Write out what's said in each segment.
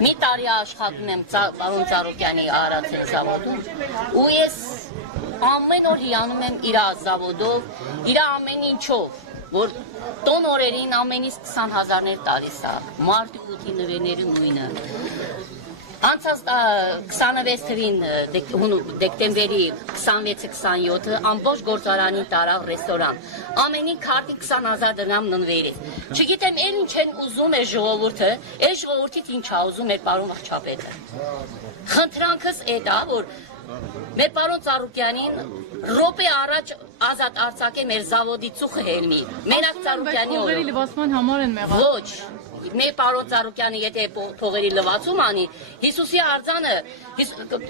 մի տարի աշխատում եմ պարոն Ծառուկյանի Արարատի զավոդում ու ես ամեն օր հիանում եմ իր զավոդով, իր ամեն ինչով, որ տոն օրերին ամենից 20,000-ներ տալիս է, մարտի 8-ի նվերները նույնը։ Անցած 26 թվին դեկտեմբերի 26-27-ը ամբողջ գործարանին տարավ ռեստորան, ամենին քարտի 20,000 դրամ նվերեց։ Չգիտեմ, էլ ինչ են ուզում է ժողովուրդը, այս ժողովրդից ինչ է ուզում էր պարոն վարչապետը։ Խնդրանքս էդ է, որ մեր պարոն Ծառուկյանին րոպե առաջ ազատ արձակե մեր զավոդի ծուխը հելմի։ Մենակ Ծառուկյանի օրը։ Լվացման համար են մեղա։ Ոչ։ Մեր պարոն Ծառուկյանը եթե փողերի լվացում անի, Հիսուսի արձանը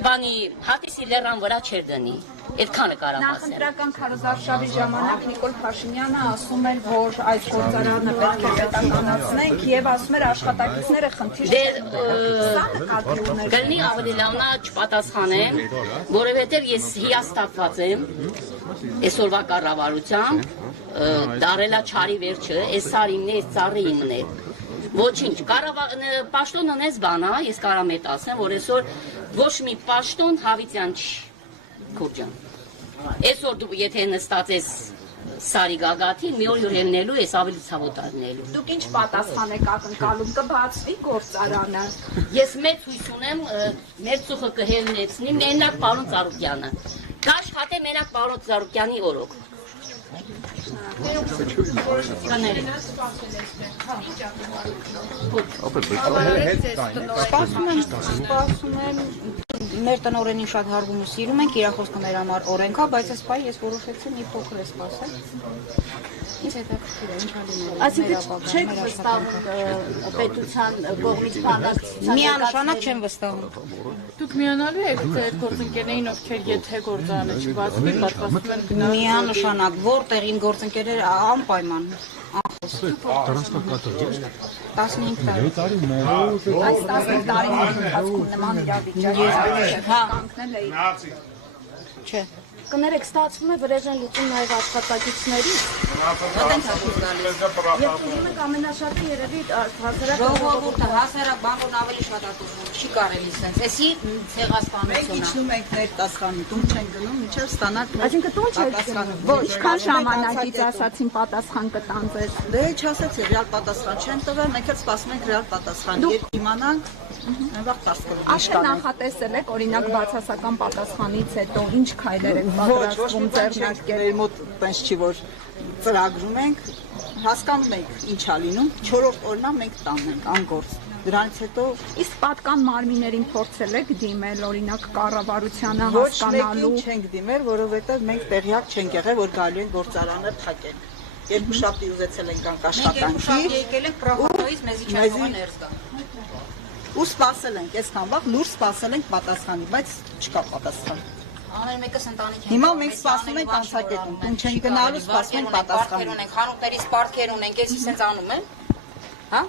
բանի հատիսի լեռան վրա չեր դնի։ Այդքանը կարամ ասեմ։ Նախընտրական քարոզարշավի ժամանակ Նիկոլ Փաշինյանը ասում էր, որ այս գործարանը պետք է պետականացնենք եւ ասում էր աշխատակիցները խնդիր չկան։ Գնի ավելի լավնա չպատասխանեմ, որովհետեւ ես հիասթափված եմ այսօրվա կառավարությամբ, դարելա չարի վերջը, այս սարինն է, այս ծառի իմն է։ Ոչինչ, պաշտոն ունես բան, ես կարամ էդ ասեմ, որ այսօր ոչ մի պաշտոն հավիտյան չի, Քուրջան։ Այսօր դու եթե նստած ես սարի գագաթին, մի օր յուրհելնելու ես ավելի ցավոտ արնելու։ Դուք ինչ պատասխան եք ակնկալում, կբացվի գործարանը։ Ես մեծ հույս ունեմ, մեր ծուխը կհելնեցնի մենակ պարոն Ծառուկյանը։ Կաշխատե մենակ պարոն Ծառուկյանի օրոք։ Սպասում եմ, մեր տնօրենին շատ հարգում ու սիրում ենք, իր խոսքը մեր համար օրենք է, բայց այս պահի ես որոշեցի մի փոքր է սպասել։ Ինձ հետաքրքիր է, ինչ ալինել։ Այսինքն չեք վստահում պետության կողմից բանակցության։ Միանշանակ չեմ վստահում։ Դուք միանալու եք ձեր գործընկերներին, ովքեր եթե գործարանը չբացվի, պատրաստվում են գնալ։ Միանշանակ, որտեղ իմ գործընկերները անպայման։ 15 տարի։ Այս 15 տարիների ընթացքում նման իրավիճակ կանգնել էի։ Չէ։ Կներեք, ստացվում է վրեժ են լուծում նաև աշխատակիցներից։ Եվ ուզում եք ամենաշատը երևի հասարակ ժողովուրդը հասարակ բանոն ավելի շատ ատուցվում, չի կարելի սենց, էսի ցեղասպանությունը։ Մենք իջնում ենք ներկասկանում, տուն չենք գնում, մինչև ստանալ։ Այսինքն տուն չեք գնում։ Ոչ, քան ժամանակից ասացին պատասխան կտան ձեզ։ Դե չասեցի, ռեալ պատասխան չեն տվել, մենք էլ սպասում ենք ռեալ պատասխան։ Երբ իմանանք, վաղ տասկրում։ Արդեն նախատեսել եք, օրինակ բացասական պատասխանից հետո ինչ քայլեր եք պատրաստվում ձեռնարկել։ Մեր մոտ տենց չի, որ ծրագրում ենք, հասկանում ենք ինչ ա լինում, 4-րդ օրնա մենք տանն ենք անգործ։ Դրանից հետո Իսկ պատկան մարմիներին փորձել եք դիմել, օրինակ կառավարությանը ոչ հասկանալու։ մեկին չենք դիմել, որովհետև մենք տեղյակ չենք եղել, որ գալու են գործարանը փակել։ Երկուշաբթի ուզեցել ենք Մենք աշխատանքի։ երկուշաբթի եկել ենք պրոֆեսորից մեզի չեն թողել ներս գա։ Ու սպասել ենք, այսքան վաղ լուր սպասել ենք պատասխանի, բայց չկա պատասխան։ Ամեն մեկս ընտանիք են։ Հիմա մենք սպասում ենք անցակետում, տուն չենք գնալու, սպասում ենք պատասխան։ Ունենք խանութներից պարտքեր ունենք, էսի սենց անում են։ Հա?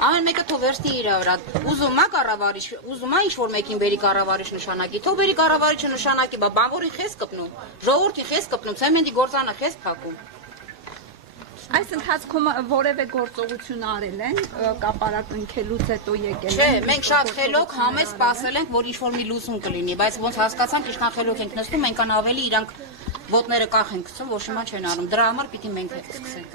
Ամեն մեկը թող վերցնի իր վրա։ Ուզում է կառավարիչ, ուզում է ինչ-որ մեկին բերի կառավարիչ նշանակի, թող բերի կառավարիչը նշանակի, բա բանվորի խես կպնում, ժողովրդի խես կպնում, ցեմենտի գործանը խես փակում։ Այս ընթացքում որևէ գործողություն արել են, կապարակնքելուց հետո եկել Չէ, մենք շատ խելոք համես սպասել ենք, որ ինչ-որ մի լուծում կլինի, բայց ոնց հասկացանք, ինչքան խելոք ենք նստում, այնքան ավելի իրանք ոտները կախ են գցում, ոչ հիմա չեն անում։ Դրա համար պիտի մենք հետ սկսենք։